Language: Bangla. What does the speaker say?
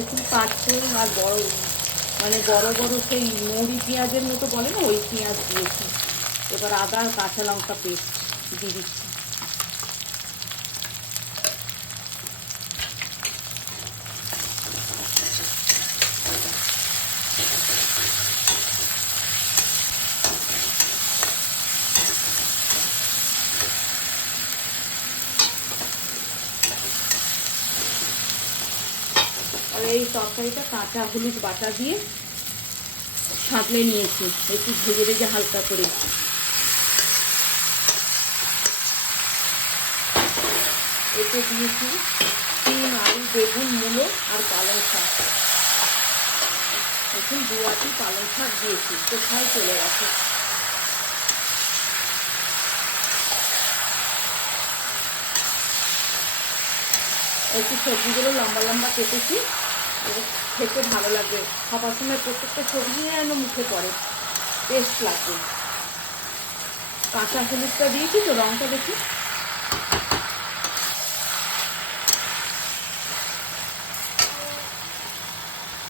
একটু পাঁচফোড়ন আর বড় মানে বড় বড় সেই মৌরি পেঁয়াজের মতো বলে না, ওই পেঁয়াজ দিয়েছি। এবার আদা আর কাঁচা লঙ্কা পেস্ট দিয়ে দিচ্ছি। আর এই তরকারিটা কাঁচা হলুদ বাটা দিয়ে সাঁতলে নিয়েছি, একটু ভেজে ভেজে হালকা করে। এতে দিয়েছি সিম, আলু, বেগুন, মূলো আর পালং শাক। এখন 2 আঁটি পালং শাক দিয়েছি, কোথায় চলে গেছে। একটু সবজিগুলো লম্বা লম্বা কেটেছি, খেতে ভালো লাগবে। খাবার সময় প্রত্যেকটা সবজি যেন মুখে পড়ে, টেস্ট লাগবে। কাঁচা হলুদটা দিয়েছি তো, রঙটা দেখি।